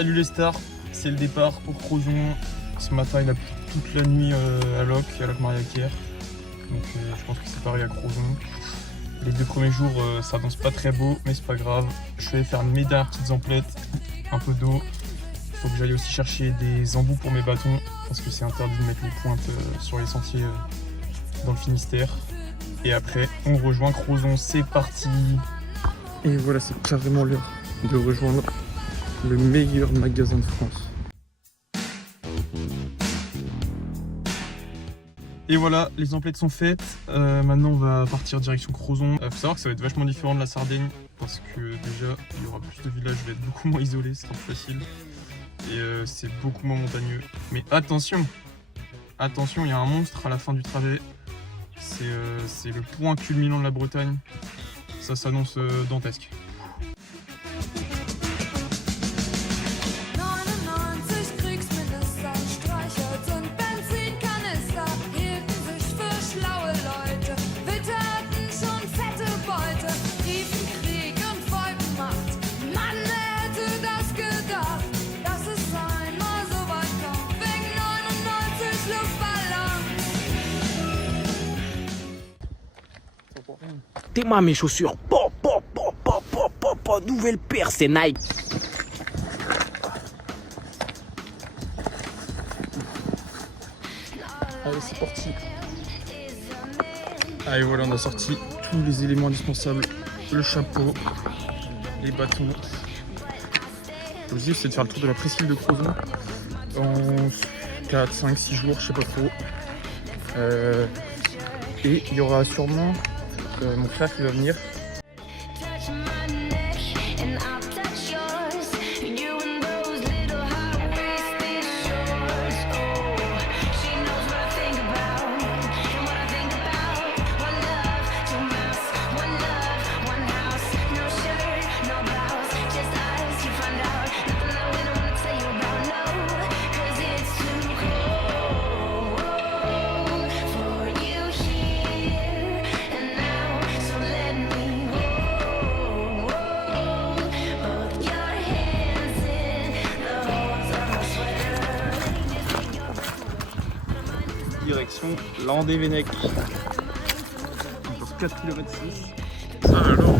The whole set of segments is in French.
Salut les stars, c'est le départ pour Crozon. Ce matin il a plu toute la nuit à Locq, à Locq-Mariaquer. Donc je pense que c'est pareil à Crozon. Les 2 premiers jours ça avance pas très beau, mais c'est pas grave. Je vais faire mes dernières petites emplettes, un peu d'eau. Il faut que j'aille aussi chercher des embouts pour mes bâtons, parce que c'est interdit de mettre les pointes sur les sentiers dans le Finistère. Et après on rejoint Crozon, c'est parti. Et voilà, c'est carrément l'heure de rejoindre le meilleur magasin de France. Et voilà, les emplettes sont faites. Maintenant on va partir direction Crozon. Faut savoir que ça va être vachement différent de la Sardaigne, parce que déjà il y aura plus de villages, je vais être beaucoup moins isolé, ce sera plus facile. Et c'est beaucoup moins montagneux. Mais attention, il y a un monstre à la fin du trajet. C'est le point culminant de la Bretagne. Ça s'annonce dantesque. T'es-moi mes chaussures. Nouvelle paire, c'est Nike. Allez, c'est parti. Allez, voilà, on a sorti tous les éléments indispensables. Le chapeau, les bâtons. L'objectif, c'est de faire le tour de la presqu'île de Crozon en 4, 5, 6 jours, je sais pas trop. Et il y aura sûrement mon frère qui va venir. Direction Landévennec. Encore 4 km 6. Ça alors.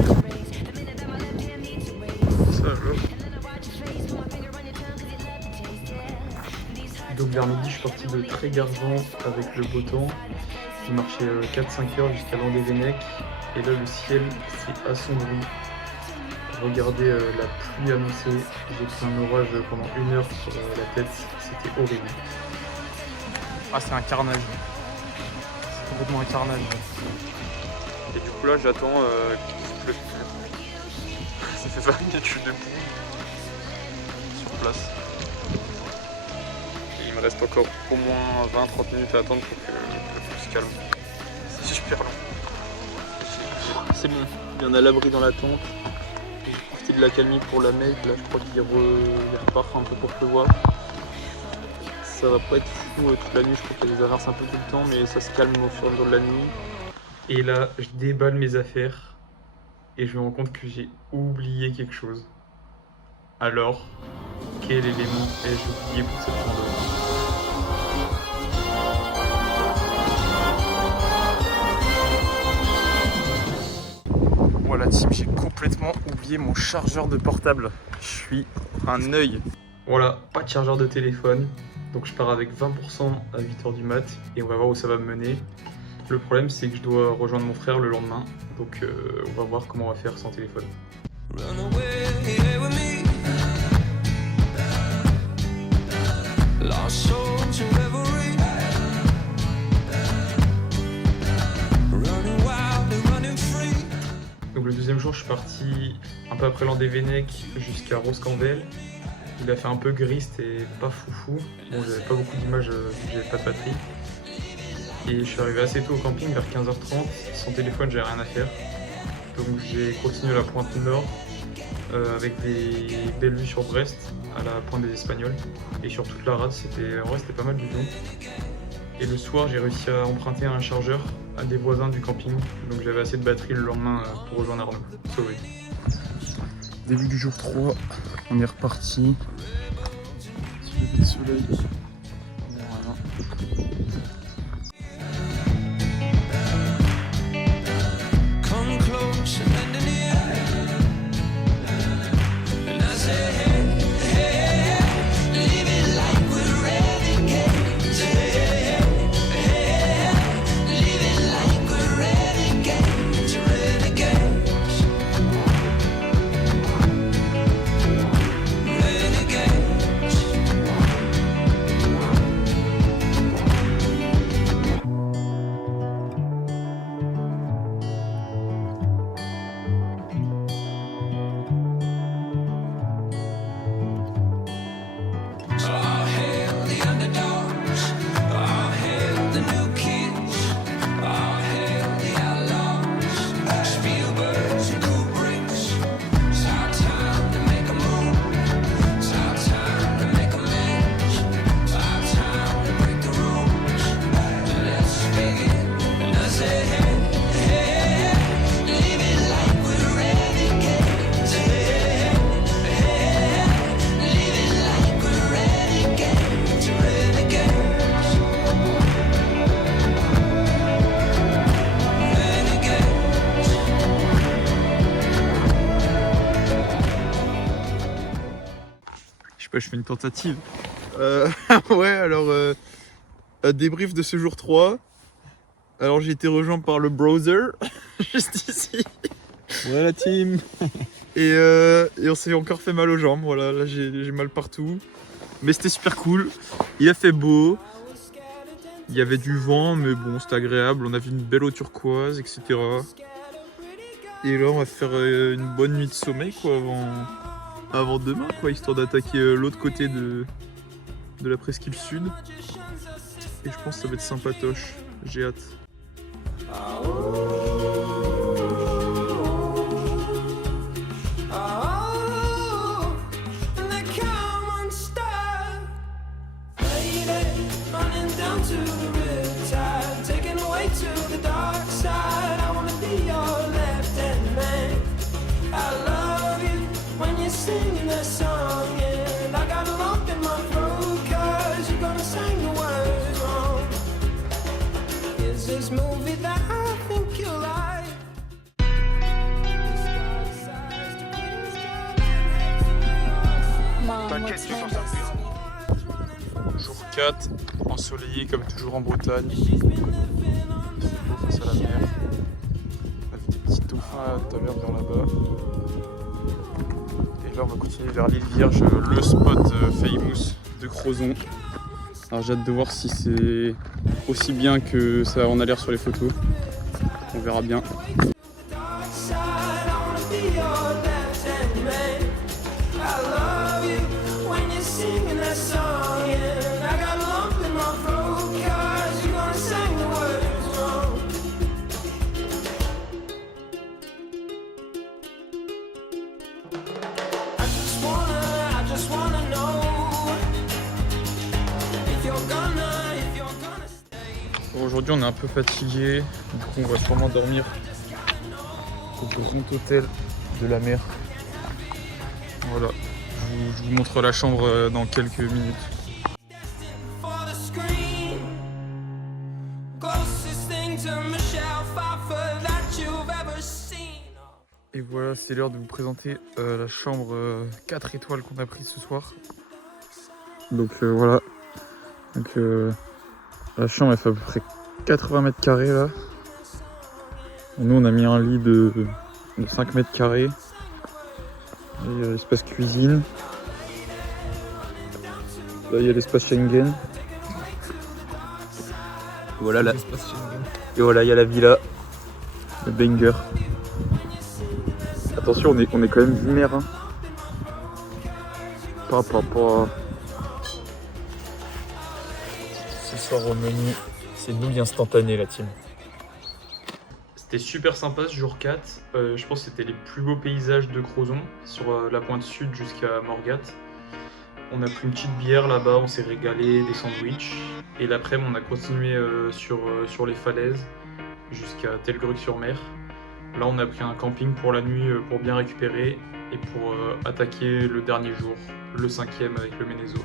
Donc vers midi je suis parti de Trégargent avec le beau temps. J'ai marché 4-5 heures jusqu'à Landévennec. Et là le ciel s'est assombri. Regardez la pluie annoncée. J'ai pris un orage pendant 1 heure sur la tête. C'était horrible. Ah, c'est un carnage. C'est complètement un carnage. Et du coup là j'attends qu'il pleuve. Ça fait 20 minutes que je suis debout sur place. Et il me reste encore au moins 20-30 minutes à attendre pour que le flux se calme. C'est super long. C'est bon, il y en a l'abri dans la tente. J'ai profité de l'accalmie pour la make. Là je crois qu'il repart un peu pour pleuvoir. Ça va pas être fou toute la nuit, je crois qu'il y a des averses un peu tout le temps, mais ça se calme au fur et à mesure de la nuit. Et là, je déballe mes affaires et je me rends compte que j'ai oublié quelque chose. Alors, quel élément ai-je oublié pour cette randonnée? Voilà team, j'ai complètement oublié mon chargeur de portable. Je suis un œil. Voilà, pas de chargeur de téléphone. Donc je pars avec 20% à 8h du mat et on va voir où ça va me mener. Le problème c'est que je dois rejoindre mon frère le lendemain. Donc on va voir comment on va faire sans téléphone. Donc le deuxième jour je suis parti un peu après Landévennec jusqu'à Roscandel. Il a fait un peu gris, c'était pas foufou. Bon, j'avais pas beaucoup d'images vu que j'avais pas de batterie. Et je suis arrivé assez tôt au camping, vers 15h30. Sans téléphone, j'avais rien à faire. Donc j'ai continué la pointe nord avec des belles vues sur Brest, à la pointe des Espagnols. Et sur toute la rade, en vrai, c'était pas mal du tout. Et le soir, j'ai réussi à emprunter un chargeur à des voisins du camping. Donc j'avais assez de batterie le lendemain pour rejoindre Arnaud. Sauvé. Début du jour 3, on est reparti. lever de soleil. Voilà. Come close and lend an ear. And I say, hey, hey, hey, leave it like we're renegades. Hey, hey, hey, hey, leave it like we're renegades, renegades, renegades. All hail the underdogs, all hail the new kids, all hail the outlaws, Spielbergs and Kubricks. It's our time to make a move, it's our time to make amends, it's our time to break the rules. Let's begin. And I say, hey, hey, hey, leave it like we're renegades. Hey, hey, hey, leave it like we're renegades, renegades, Je sais pas, je fais une tentative. Ouais, alors, débrief de ce jour 3. Alors, j'ai été rejoint par le browser, juste ici. Ouais, la team. Et on s'est encore fait mal aux jambes. Voilà, là, j'ai mal partout. Mais c'était super cool. Il a fait beau. Il y avait du vent, mais bon, c'était agréable. On a vu une belle eau turquoise, etc. Et là, on va faire une bonne nuit de sommeil, quoi, avant demain, quoi, histoire d'attaquer l'autre côté de la presqu'île sud. Et je pense que ça va être sympatoche. J'ai hâte. oh, and they come unstuck. Lady, running down to the riptide, taken away to the dark side. I wanna be your left-hand man. I love you when you're singing that song, and I got a lump in my throat 'cause you're gonna sing the words wrong. Is this movie that I think you like? Jour 4, ensoleillé comme toujours en Bretagne. C'est beau face à la mer. On a vu des petits dauphins tout à l'heure vers là-bas. Et là on va continuer vers l'île Vierge, le spot famous de Crozon. Alors j'ai hâte de voir si c'est aussi bien que ça en a l'air sur les photos. On verra bien. Dark side, I wanna be your left-hand man. I love you when you're singing that song, and I got a lump in my throat 'cause you're gonna sing the words wrong. I just wanna know if you're gonna stay. Bon, aujourd'hui on est un peu fatigué, du coup on va sûrement dormir au grand hôtel de la mer. Voilà, je vous montre la chambre dans quelques minutes. For the screen, closest thing to Michelle Pfeiffer that you've ever seen. Et voilà, c'est l'heure de vous présenter la chambre 4 étoiles qu'on a prise ce soir. Donc voilà, donc, la chambre elle fait à peu près 80 mètres carrés là. Nous on a mis un lit de 5 mètres carrés. Et l'espace cuisine. Là il y a l'espace Schengen. Voilà là. Et voilà, il y a la villa. Le banger. Attention, on est quand même lunaire. Hein. Pas. Ce soir au menu, c'est nouilles instantanées la team. C'était super sympa ce jour 4. Je pense que c'était les plus beaux paysages de Crozon, sur la pointe sud jusqu'à Morgat. On a pris une petite bière là-bas, on s'est régalé, des sandwichs. Et l'après-midi, on a continué sur les falaises jusqu'à Telgruc-sur-Mer. Là, on a pris un camping pour la nuit pour bien récupérer et pour attaquer le dernier jour, le 5e avec le Ménézo.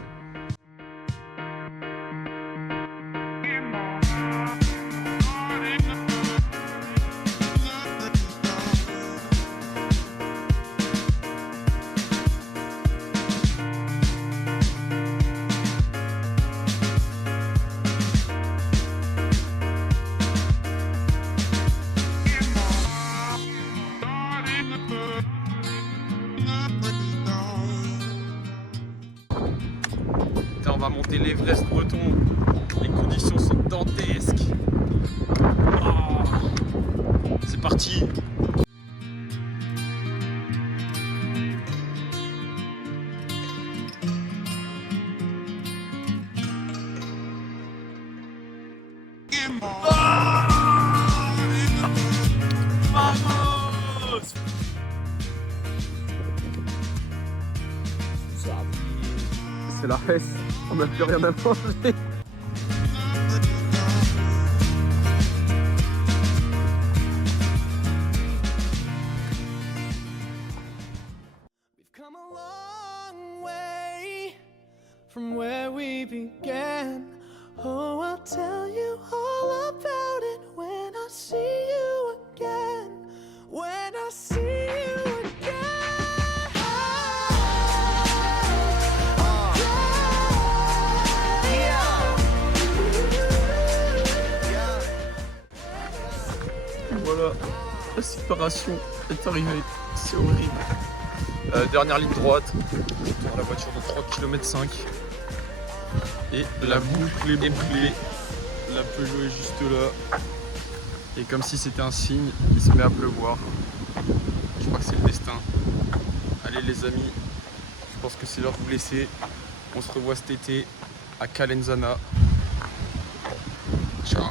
monter l'Everest breton. Les conditions sont dantesques. Oh, c'est parti. C'est la reste, on n'a plus rien à manger. We've come a long way from where we began. Oh, I'll tell you all about it when I see you again. When I see you again. Voilà, la séparation est arrivée, c'est horrible. Dernière ligne droite, on tourne la voiture de 3 km 5 et la boucle est bouclée. La Peugeot est juste là. Et comme si c'était un signe, il se met à pleuvoir. Je crois que c'est le destin. Allez les amis, je pense que c'est l'heure de vous laisser. On se revoit cet été à Calenzana. Ciao.